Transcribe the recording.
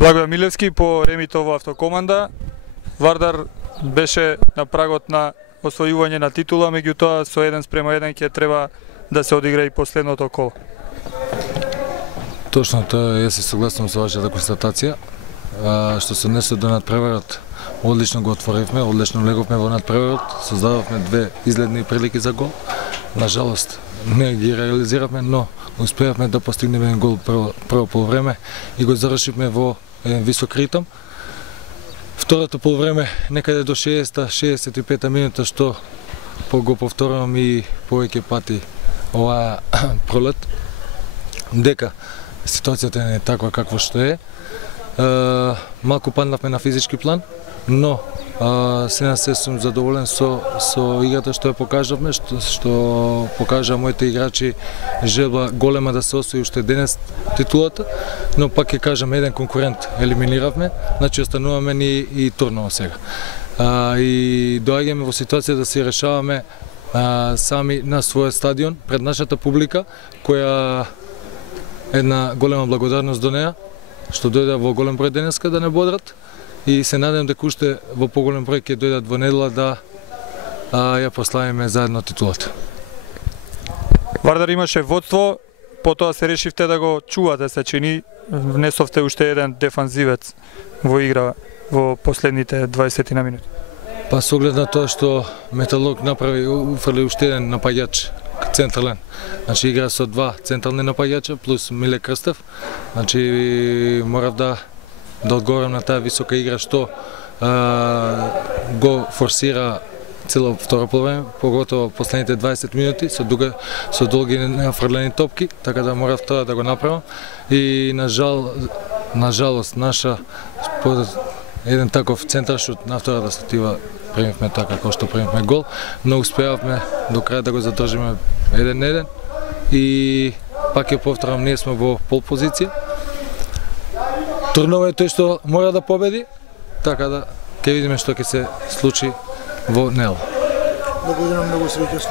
Благоје Милевски по ремито во автокоманда. Вардар беше на прагот на освојување на титула, меѓутоа со 1:1 ќе треба да се одигра и последното коло. Точно тоа, јас се согласувам со вашата констатација. Што се однесе до надпреварот, одлично го отворивме, одлично влеговме во надпреварот, создадовме две изгледни прилики за гол. Нажалост, не ги реализиравме, но успеавме да постигнеме еден гол прво полувреме и го завршивме во еден висок ритм. Второто полувреме некаде до 60-65 минута, што го повторувам и повеќе пати оваа пролет, дека ситуацијата не е таква каква што е. Малку паднавме на физички план, но сега се сум задоволен со играта што ја покажавме, што покажа моите играчи желба голема да се освои уште денес титулата, но пак ќе кажам, еден конкурент елиминиравме, значи остануваме ни и турново сега. И доаѓаме во ситуација да се решаваме сами на својот стадион, пред нашата публика, која една голема благодарност до неа, што дојде во голем број денеска да не бодрат, и се надевам дека уште во поголем број ќе дојдат во недела да ја прославиме заедно титулата. Вардар имаше водство, потоа се решивте да го чувате, се чини, внесовте уште еден дефанзивец во игра во последните 20 на минути. Па со оглед на тоа што Металург направи, уфрли уште еден напаѓач централен. Значи игра со два централни напаѓача плюс Миле Крстев. Значи морав да одговорам на таа висока игра што го форсира цело второ полувреме, поготово последните 20 минути со долги неофрлени топки, така да морав тоа да го направам. И нажалост наша еден таков центаршут на втората статива примивме така како што примивме гол, но успеавме до крај да го задржиме 1-1 и пак ја повторам, ние сме во пол позиција. Турново е тој што мора да победи, така да ќе видиме што ќе се случи во недела. Благодарам, многу среќа.